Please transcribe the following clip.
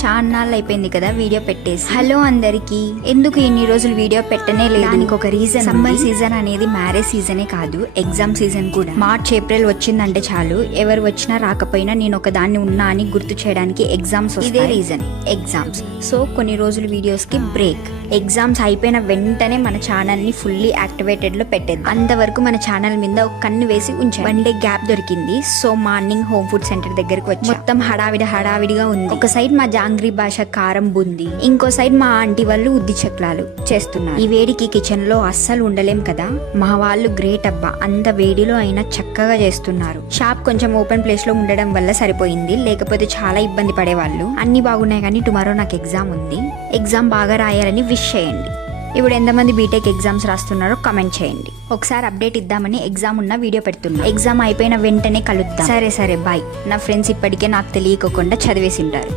చాన్నాళ్ళు అయిపోయింది కదా వీడియో పెట్టేసి. హలో అందరికి, ఎందుకు ఇన్ని రోజులు వీడియో పెట్టనే లేదు? దానికి ఒక రీజన్. సమ్మర్ సీజన్ అనేది మ్యారేజ్ సీజనే కాదు, ఎగ్జామ్ సీజన్ కూడా. మార్చ్ ఏప్రిల్ వచ్చిందంటే చాలు, ఎవరు వచ్చినా రాకపోయినా నేను ఒక దాన్ని ఉన్నా అని గుర్తు చేయడానికి ఎగ్జామ్స్. ఇదే రీజన్, ఎగ్జామ్స్. సో కొన్ని రోజులు వీడియోస్ కి బ్రేక్. ఎగ్జామ్స్ అయిపోయిన వెంటనే మన ఛానల్ ని ఫుల్లీ యాక్టివేటెడ్ లో పెట్టేది. అంతవరకు మన ఛానల్ మీద ఒక కన్ను వేసి ఉంచాను. 1 డే గ్యాప్ దొరికింది. So morning home food centre దగ్గరకు వచ్చి మొత్తం హడావిడిగా ఉంది. ఒక సైడ్ మా జాంగ్రీ భాష కారం బుంది, ఇంకో సైడ్ మా ఆంటీ వాళ్ళు ఉద్ది చక్రాలు చేస్తున్నారు. ఈ వేడికి కిచెన్ లో అస్సలు ఉండలేం కదా. మా వాళ్ళు గ్రేట్ అబ్బా, అంత వేడిలో అయినా చక్కగా చేస్తున్నారు. షాప్ కొంచెం ఓపెన్ ప్లేస్ లో ఉండడం వల్ల సరిపోయింది, లేకపోతే చాలా ఇబ్బంది పడేవాళ్ళు. అన్ని బాగున్నాయి కానీ టుమారో నాకు ఎగ్జామ్ ఉంది. ఎగ్జామ్ బాగా రాయాలని విష్ చేయండి. ఇప్పుడు ఎంతమంది బీటెక్ ఎగ్జామ్స్ రాస్తున్నారో కమెంట్ చేయండి. ఒకసారి అప్డేట్ ఇద్దామని ఎగ్జామ్ ఉన్న వీడియో పెడుతున్నా. ఎగ్జామ్ అయిపోయిన వెంటనే కలుద్దాం. సరే బాయ్. నా ఫ్రెండ్స్ ఇప్పటికే నాకు తెలియకుండా చదివేసింటారు.